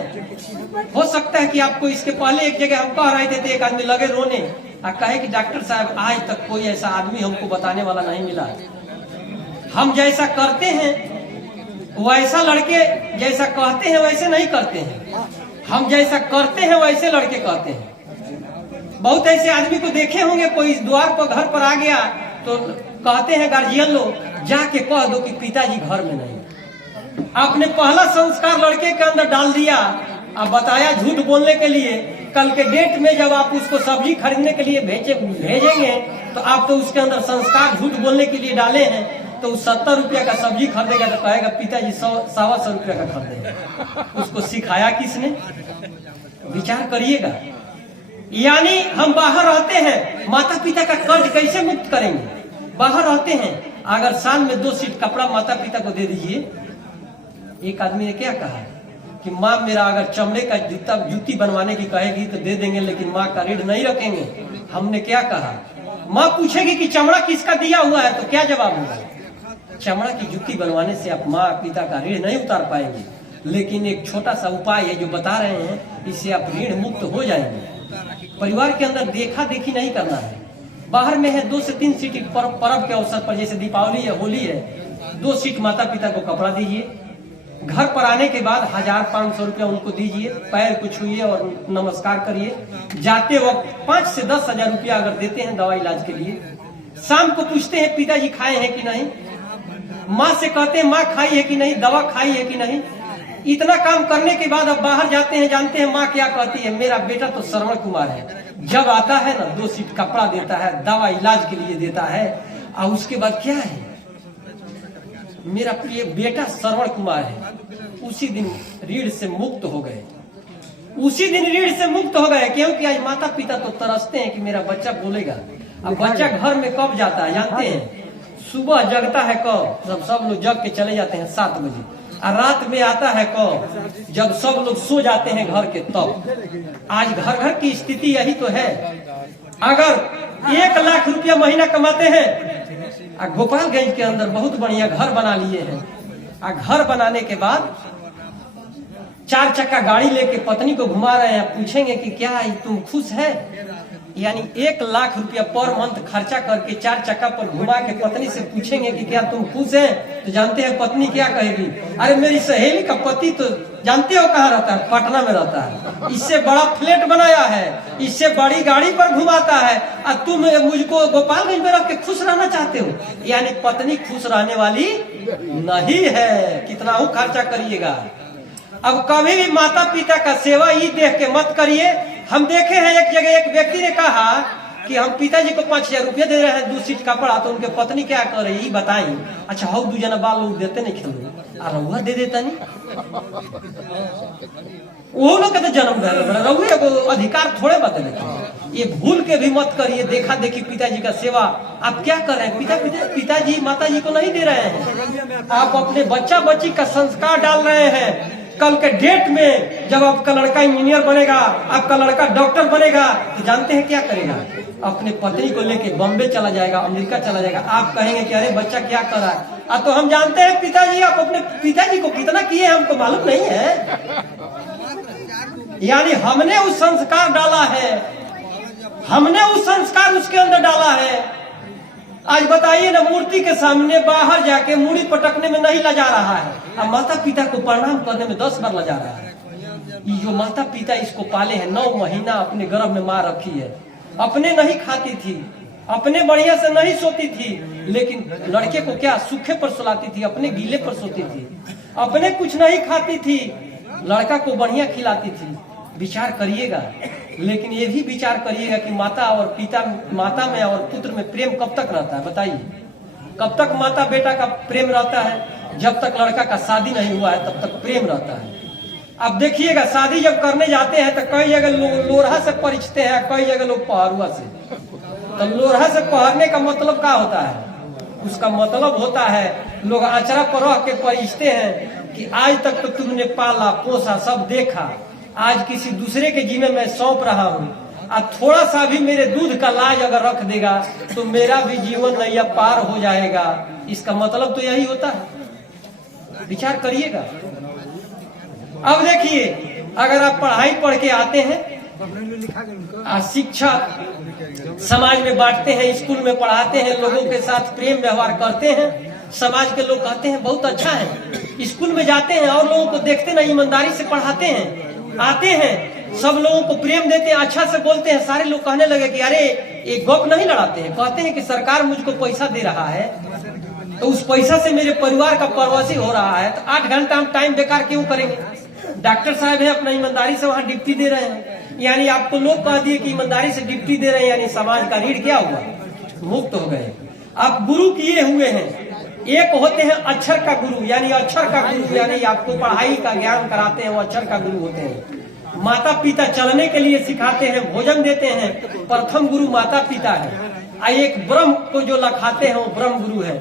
हो सकता है कि आपको इसके पहले एक जगह हम कह रहे थे, एक आदमी लगे रोने और कहे कि डॉक्टर साहब आज तक कोई ऐसा आदमी हमको बताने वाला नहीं मिला। हम जैसा करते हैं वैसा लड़के जैसा कहते हैं वैसे नहीं करते हैं, हम जैसा करते हैं वैसे लड़के कहते हैं। बहुत ऐसे आदमी को देखे होंगे, कोई द्वार पर घर पर आ गया तो कहते हैं गार्जियन लोग, जाके कह दो कि पिताजी घर में नहीं। आपने पहला संस्कार लड़के के अंदर डाल दिया, आप बताया झूठ बोलने के लिए। कल के डेट में जब आप उसको सब्जी खरीदने के लिए भेजेंगे तो आप तो उसके अंदर संस्कार झूठ बोलने के लिए डाले हैं। तो 70 रुपया का सब्जी खरीदेगा तो कहेगा पिताजी 100-125 रुपया का खरीदेगा। उसको सिखाया किसने? विचार करिएगा। यानी हम बाहर रहते हैं, माता पिता का कर्ज कैसे मुक्त करेंगे? बाहर रहते हैं, अगर साल में 2 सीट कपड़ा माता पिता को दे दीजिए। एक आदमी ने क्या कहा कि माँ मेरा अगर चमड़े का जूती बनवाने की कहेगी तो दे देंगे, लेकिन माँ का ऋण नहीं रखेंगे। हमने क्या कहा? माँ पूछेगी कि चमड़ा किसका दिया हुआ है, तो क्या जवाब होगा? चमड़ा की जूती बनवाने से आप माँ पिता का ऋण नहीं उतार पाएंगे, लेकिन एक छोटा सा उपाय है जो बता रहे हैं, इससे आप ऋण मुक्त हो जाएंगे। परिवार के अंदर देखा देखी नहीं करना है। बाहर में है 2 से 3 सीट पर्व के अवसर पर, जैसे दीपावली है, होली है, 2 सीट माता पिता को कपड़ा दीजिए। घर पर आने के बाद 1000-500 रुपया उनको दीजिए, पैर को छुइए और नमस्कार करिए। जाते वक्त 5 से 10 हजार रुपया अगर देते हैं दवा इलाज के लिए। शाम को पूछते हैं पिताजी खाए हैं कि नहीं, माँ से कहते हैं माँ खाई है कि नहीं, दवा खाई है कि नहीं। इतना काम करने के बाद अब बाहर जाते हैं, जानते हैं माँ क्या कहती है? मेरा बेटा तो श्रवण कुमार है, जब आता है ना 2 सीट कपड़ा देता है, दवा इलाज के लिए देता है, और उसके बाद क्या है? मेरा प्रिय बेटा श्रवण कुमार है। उसी दिन ऋण से मुक्त हो गए, उसी दिन ऋण से मुक्त हो गए। क्योंकि आज माता पिता तो तरसते हैं कि मेरा बच्चा बोलेगा। अब बच्चा घर में कब जाता है जानते हैं? सुबह जगता है कब? जब सब लोग जग के चले जाते हैं 7 बजे, और रात में आता है कब? जब सब लोग सो जाते हैं घर के तब। आज घर घर की स्थिति यही तो है। अगर 1 लाख रुपया महीना कमाते हैं, गोपालगंज के अंदर बहुत बढ़िया घर बना लिए हैं, और घर बनाने के बाद 4 चक्का गाड़ी लेके पत्नी को घुमा रहे हैं, पूछेंगे कि क्या तुम खुश है? यानी 1 लाख रुपया पर मंथ खर्चा करके 4 चक्का पर घुमा के पत्नी से पूछेंगे कि क्या तुम खुश हैं? तो जानते हैं पत्नी क्या कहेगी? अरे मेरी सहेली का पति तो जानते हो कहाँ रहता है? पटना में रहता है, इससे बड़ा फ्लैट बनाया है, इससे बड़ी गाड़ी पर घुमाता है, और तुम मुझको गोपालगंज में रख के खुश रहना चाहते हो? यानी पत्नी खुश रहने वाली नहीं है, कितना हो खर्चा करिएगा। अब कभी भी माता पिता का सेवा ये देख के मत करिए। हम देखे हैं एक जगह एक व्यक्ति ने कहा कि हम पिताजी को 5000 रुपया दे रहे हैं 2 सीट कपड़ा, तो उनके पत्नी क्या कर रही है बताई? अच्छा हो 2 जना बाल लोग देते नहीं, खेल रहुआ दे देता नहीं, वो लोग के तो जन्म रहुए को अधिकार थोड़े बदले। ये भूल के भी मत करिए देखा देखी पिताजी का सेवा। आप क्या कर रहे हैं? पिताजी माताजी को नहीं दे रहे हैं, आप अपने बच्चा बच्ची का संस्कार डाल रहे हैं। कल के डेट में जब आपका लड़का इंजीनियर बनेगा, आपका लड़का डॉक्टर बनेगा, तो जानते हैं क्या करेगा? अपने पत्नी को लेके बॉम्बे चला जाएगा, अमेरिका चला जाएगा। आप कहेंगे कि अरे बच्चा क्या कर रहा है? तो हम जानते हैं पिताजी, आप अपने पिताजी को कितना किए हमको मालूम नहीं है। यानी हमने उस संस्कार डाला है, हमने उस संस्कार उसके अंदर डाला है। आज बताइए ना, मूर्ति के सामने बाहर जाके मूड़ी पटकने में नहीं लजा रहा है, अब माता पिता को प्रणाम करने में 10 बार लजा रहा है। ये जो माता पिता इसको पाले हैं, 9 महीना अपने गर्भ में माँ रखी है, अपने नहीं खाती थी, अपने बढ़िया से नहीं सोती थी, लेकिन लड़के को क्या सूखे पर सुलाती थी, अपने गीले पर सोती थी, अपने कुछ नहीं खाती थी, लड़का को बढ़िया खिलाती थी। विचार करिएगा, लेकिन ये भी विचार करिएगा कि माता में और पुत्र में प्रेम कब तक रहता है? बताइए, कब तक माता बेटा का प्रेम रहता है? जब तक लड़का का शादी नहीं हुआ है तब तक प्रेम रहता है। अब देखिएगा, शादी जब करने जाते हैं तो कई जगह लोरहा से परिचते हैं, कई जगह लोग पहरुआ से। तो लोरहा से पहरने का मतलब क्या होता है? उसका मतलब होता है लोग आचरा पर रह के परिचते हैं कि आज तक तो तुमने पाला पोसा सब देखा, आज किसी दूसरे के जिम्मे मैं सौंप रहा हूँ, अब थोड़ा सा भी मेरे दूध का लाज अगर रख देगा तो मेरा भी जीवन नैया पार हो जाएगा। इसका मतलब तो यही होता है। विचार करिएगा। अब देखिए, अगर आप पढ़ाई पढ़ के आते हैं, शिक्षा समाज में बांटते हैं, स्कूल में पढ़ाते हैं, लोगों के साथ प्रेम व्यवहार करते हैं, समाज के लोग कहते हैं बहुत अच्छा है। स्कूल में जाते हैं और लोगों को देखते ना, ईमानदारी से पढ़ाते हैं, आते हैं, सब लोगों को प्रेम देते हैं, अच्छा से बोलते हैं। सारे लोग कहने लगे कि अरे एक गप नहीं लड़ाते हैं, कहते हैं कि सरकार मुझको पैसा दे रहा है तो उस पैसा से मेरे परिवार का परवरिश हो रहा है, तो 8 घंटा हम टाइम बेकार क्यों करेंगे? डॉक्टर साहब है, अपना ईमानदारी से वहाँ ड्यूटी दे रहे हैं, यानी आपको लोग कह दिए कि ईमानदारी से ड्यूटी दे रहे हैं, यानी समाज का ऋण क्या हुआ? मुक्त हो गए। आप गुरु किए हुए हैं, एक होते हैं अक्षर का गुरु, यानी अक्षर का गुरु यानी आपको पढ़ाई का ज्ञान कराते हैं, वो अक्षर का गुरु होते हैं। माता पिता चलने के लिए सिखाते हैं, भोजन देते हैं, प्रथम गुरु माता पिता है। एक ब्रह्म को जो लखाते हैं वो ब्रह्म गुरु है।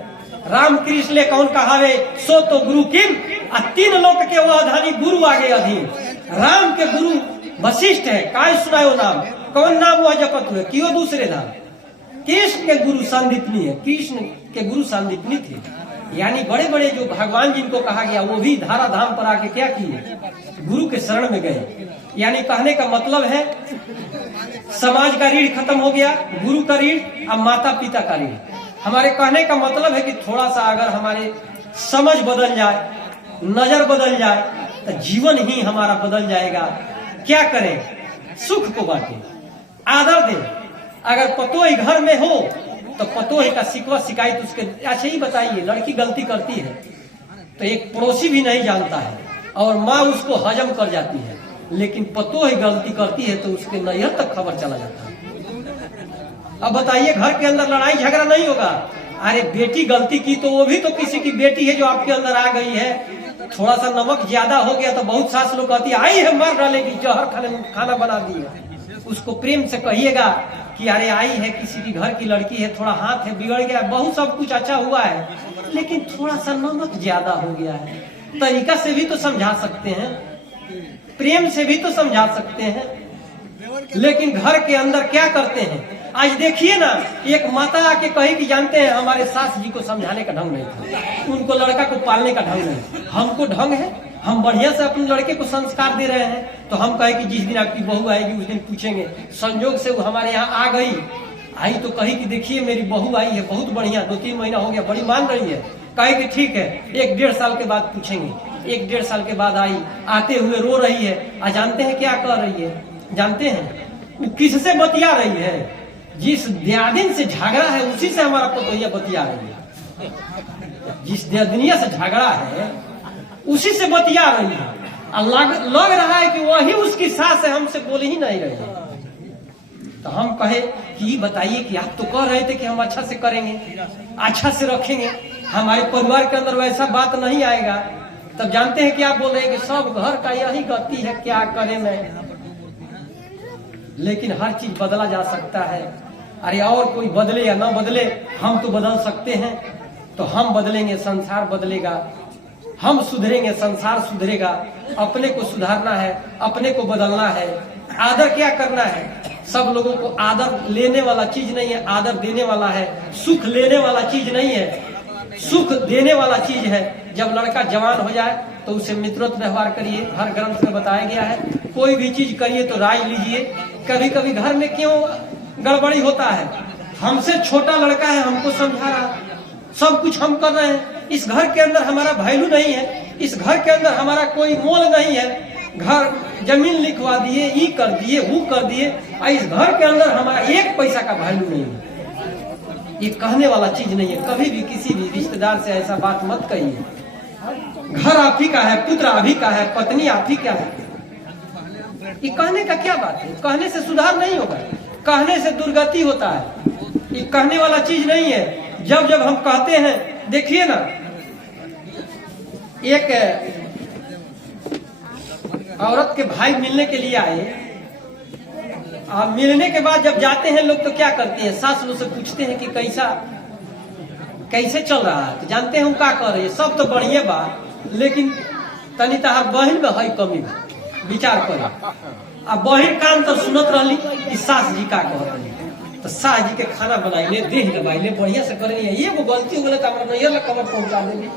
राम कृष्ण ले कौन कहावे सो तो गुरु किम, 3 लोक के वो अधानी गुरु आगे अधीन। राम के गुरु वशिष्ठ है, काय सुनायो नाम, कौन नाम हुआ जपत हुए, क्यों दूसरे नाम। कृष्ण के गुरु सांदीपनी है, कृष्ण के गुरु सांदीपनी थे, यानी बड़े बड़े जो भगवान जिनको कहा गया वो भी धारा धाम पर आके क्या किए? गुरु के शरण में गए। यानी कहने का मतलब है समाज का ऋण खत्म हो गया, गुरु का ऋण, अब माता पिता का ऋण। हमारे कहने का मतलब है कि थोड़ा सा अगर हमारे समझ बदल जाए, नजर बदल जाए, तो जीवन ही हमारा बदल जाएगा। क्या करें? सुख को बांटे, आदर दे। अगर पतोही घर में हो तो पतोही का शिकवा शिकायत उसके, अच्छा ही बताइए, लड़की गलती करती है तो एक पड़ोसी भी नहीं जानता है और माँ उसको हजम कर जाती है, लेकिन पतोही गलती करती है तो उसके नैहर तक खबर चला जाता है। अब बताइए, घर के अंदर लड़ाई झगड़ा नहीं होगा? अरे बेटी गलती की तो वो भी तो किसी की बेटी है जो आपके अंदर आ गई है। थोड़ा सा नमक ज्यादा हो गया तो बहुत सास लोग कहती है आई है मार डालेगी, जहर खाना बना दी है। उसको प्रेम से कहिएगा कि अरे आई है, किसी की घर की लड़की है, थोड़ा हाथ है बिगड़ गया, बहुत सब कुछ अच्छा हुआ है, लेकिन थोड़ा सा नमक ज्यादा हो गया है। तरीका से भी तो समझा सकते हैं, प्रेम से भी तो समझा सकते हैं, लेकिन घर के अंदर क्या करते हैं? आज देखिए ना, एक माता आके कही कि जानते हैं हमारे सास जी को समझाने का ढंग नहीं था, उनको लड़का को पालने का ढंग नहीं, हमको ढंग है, हम बढ़िया से अपने लड़के को संस्कार दे रहे हैं। तो हम कहे कि जिस दिन आपकी बहू आएगी उस दिन पूछेंगे। संयोग से वो हमारे यहाँ आ गई, आई तो कही कि देखिए मेरी बहू आई है, बहुत बढ़िया, 2-3 महीना हो गया, बड़ी मान रही है। कहे कि ठीक है, 1-1.5 साल के बाद पूछेंगे। 1-1.5 साल के बाद आई, आते हुए रो रही है। जानते हैं क्या कर रही है? जानते हैं वो किससे बतिया रही है? जिस दियादिन से झगड़ा है उसी से हमारा पतोहिया बतिया रही है। जिस दियादिनिया से झगड़ा है उसी से बतिया रही है। लग रहा है कि वही उसकी सास है, हमसे बोल ही नहीं रही है। तो हम कहे कि बताइए कि आप तो कह रहे थे कि हम अच्छा से करेंगे, अच्छा से रखेंगे, हमारे परिवार के अंदर वैसा बात नहीं आएगा। तब जानते हैं कि आप बोल रहे हैं कि सब घर का यही गति है, क्या करें मैं। लेकिन हर चीज बदला जा सकता है। अरे और कोई बदले या ना बदले, हम तो बदल सकते हैं। तो हम बदलेंगे, संसार बदलेगा, हम सुधरेंगे, संसार सुधरेगा। अपने को सुधारना है, अपने को बदलना है। आदर क्या करना है? सब लोगों को आदर लेने वाला चीज नहीं है, आदर देने वाला है। सुख लेने वाला चीज नहीं है, सुख देने वाला चीज है। जब लड़का जवान हो जाए तो उसे मित्रवत व्यवहार करिए, हर ग्रंथ में बताया गया है। कोई भी चीज करिए तो राय लीजिए। कभी कभी घर में क्यों गड़बड़ी होता है? हमसे छोटा लड़का है, हमको समझा रहा, सब कुछ हम कर रहे हैं, इस घर के अंदर हमारा वैल्यू नहीं है, इस घर के अंदर हमारा कोई मोल नहीं है। घर जमीन लिखवा दिए, ये कर दिए, वो कर दिए, इस घर के अंदर हमारा एक पैसा का वैल्यू नहीं है। ये कहने वाला चीज नहीं है। कभी भी किसी भी रिश्तेदार से ऐसा बात मत कहिए। घर आप ही का है, पुत्र आप ही का है, पत्नी आप ही का है। ये कहने का क्या बात है? कहने से सुधार नहीं होगा, कहने से दुर्गति होता है। ये कहने वाला चीज नहीं है। जब जब हम कहते हैं, देखिए ना, एक औरत के भाई मिलने के लिए आए, मिलने के बाद जब जाते हैं लोग तो क्या करते हैं, सास लोग से पूछते हैं कि कैसे चल रहा है, तो जानते हैं हम क्या कर रहे हैं, सब तो बढ़िया बा, लेकिन तनी तहार बहन में है कमी बा, विचार करे। अब बहन कान तो सुनत रही कि सास जी का कह रही, तो सास जी के खाना बनाइले, देह दबाइले, बढ़िया से करे, ये वो गलती हो गई तो हमारा नैयर कमर पहुंचा देंगे।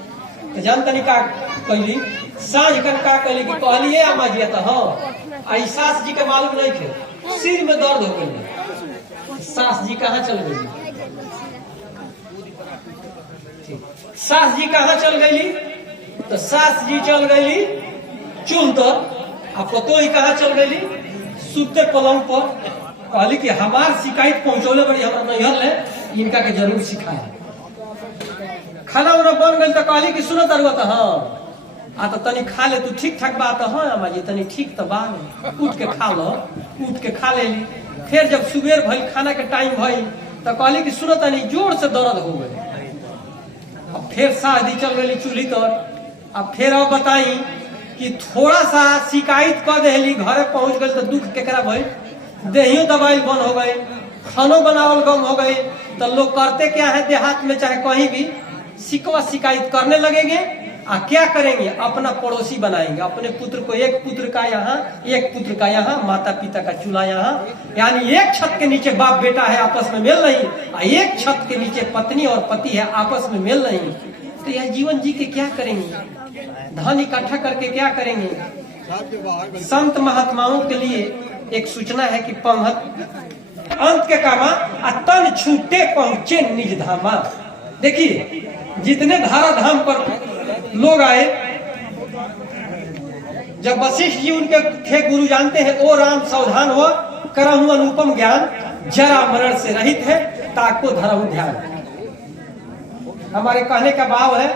तो जान तनी का कहली, साँझ कन का कहली कि कहली अम्मा जी, तो हाँ आई सास जी के मालूम नहीं थे, सिर में दर्द हो गई, सास जी कहाँ चल गई, सास जी कहाँ चल गई, तो सास जी चल गई चूल तर, अब पतो ही कहाँ चल गई, सुते पलंग पर। कहली कि हमार शिकायत पहुंचौले बड़ी हमारा नैहर ले, इनका के जरूर सिखाए। खाना उना बन गई तो कहली कि सुनो तरुआ, तो हाँ आ तो तनी खा ले, तू ठीक ठाक बात, हाँ अम्मा जी तनी ठीक तो बा, उठ के खा लो, उठ के खा ले ली। फिर जब सुबेर भई, खाना के टाइम भई, तो कहली कि सुनो तनी जोर से दर्द हो गई। अब फिर शादी चल गई चूल्ही तर। अब फिर अब बताई कि थोड़ा सा शिकायत कर देली, घरे पहुंच गई तो दुख केकरा भई, देहियो दवाई बंद हो गई, खानो बनावल कम हो गई। तो लोग करते क्या है, देहात में चाहे कहीं भी शिकवा शिकायत करने लगेंगे। क्या करेंगे, अपना पड़ोसी बनाएंगे, अपने पुत्र को, एक पुत्र का यहाँ, एक पुत्र का यहाँ, माता पिता का चूल्हा यहाँ, यानी एक छत के नीचे बाप बेटा है आपस में मेल नहीं, एक छत के नीचे पत्नी और पति है आपस में मेल नहीं। तो यह जीवन जी के क्या करेंगे, धन इकट्ठा करके क्या करेंगे। संत महात्माओं के लिए एक सूचना है कि पंहत अंत के कामा तन छूटे पहुंचे निज धामा। देखिए जितने धारा धाम पर लोग आए, जब वशिष्ठ जी उनके थे गुरु, जानते हैं, ओ राम सावधान हो, करहूं अनुपम ज्ञान, जरा मरण से रहित है, ताको धरहूं ध्यान। हमारे कहने का भाव है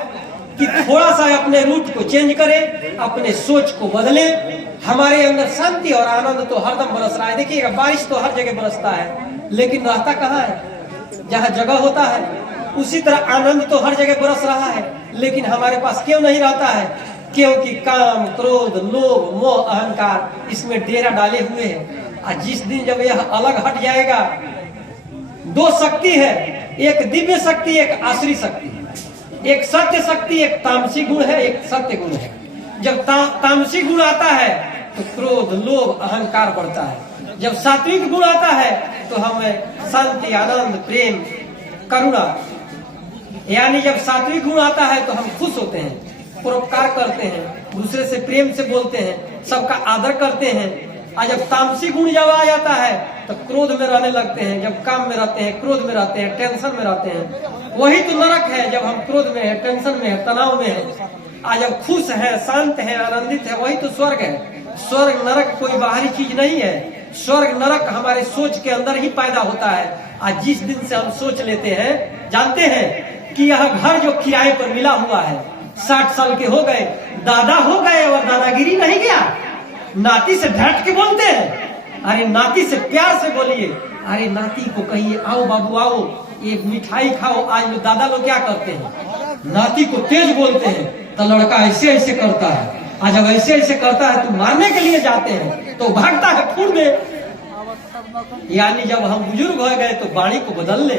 कि थोड़ा सा अपने रूट को चेंज करें, अपने सोच को बदलें। हमारे अंदर शांति और आनंद तो हरदम बरस रहा है। देखिएगा, बारिश तो हर जगह बरसता है, लेकिन रहता कहाँ है, जहाँ जगह होता है। उसी तरह आनंद तो हर जगह बरस रहा है, लेकिन हमारे पास क्यों नहीं रहता है, क्योंकि काम, क्रोध, लोभ, मोह, अहंकार इसमें डेरा डाले हुए हैं। और जिस दिन जब यह अलग हट जाएगा, दो शक्ति है, एक दिव्य शक्ति, एक आसुरी शक्ति, एक सत्य शक्ति, एक तामसी गुण है, एक सत्य गुण है। जब तामसी गुण आता है तो क्रोध, लोभ, अहंकार बढ़ता है। जब सात्विक गुण आता है तो हमें शांति, आनंद, प्रेम, करुणा, यानी जब सात्विक गुण आता है तो हम खुश होते हैं, परोपकार करते हैं, दूसरे से प्रेम से बोलते हैं, सबका आदर करते हैं। और जब तामसी गुण जब आ जाता है तो क्रोध में रहने लगते हैं, जब काम में रहते हैं, क्रोध में रहते हैं, टेंशन में रहते हैं। वही तो नरक है, जब हम क्रोध में है, टेंशन में है, तनाव में है। आज जब खुश है, शांत है, आनंदित है, वही तो स्वर्ग है। स्वर्ग नरक कोई बाहरी चीज नहीं है। स्वर्ग नरक हमारे सोच के अंदर ही पैदा होता है। आज जिस दिन से हम सोच लेते हैं, जानते हैं कि यह घर जो किराए पर मिला हुआ है, 60 साल के हो गए, दादा हो गए और दादागिरी नहीं गया, नाती से डट के बोलते हैं। अरे नाती से प्यार से बोलिए, अरे नाती को कहिए आओ बाबू आओ, एक मिठाई खाओ। आज लोग दादा लोग क्या करते हैं, नाती को तेज बोलते हैं तो लड़का ऐसे ऐसे करता है। आज जब ऐसे ऐसे करता है तो मारने के लिए जाते हैं तो भागता है फूल में। यानी जब हम बुजुर्ग हो गए तो वाणी को बदल ले,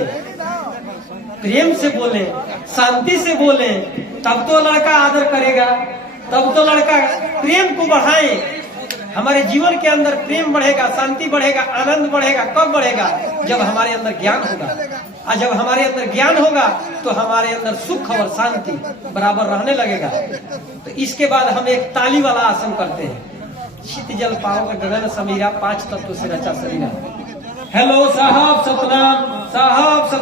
प्रेम से बोले, शांति से बोले, तब तो लड़का आदर करेगा, तब तो लड़का प्रेम को बढ़ाए। हमारे जीवन के अंदर प्रेम बढ़ेगा, शांति बढ़ेगा, आनंद बढ़ेगा। कब बढ़ेगा, जब हमारे अंदर ज्ञान होगा। और जब हमारे अंदर ज्ञान होगा तो हमारे अंदर सुख और शांति बराबर रहने लगेगा। तो इसके बाद हम एक ताली वाला आसन करते हैं। शीत जल पाओ गगन समीरा, 5 तत्व से रचा शरीरा। हेलो साहब सतनाम, साहब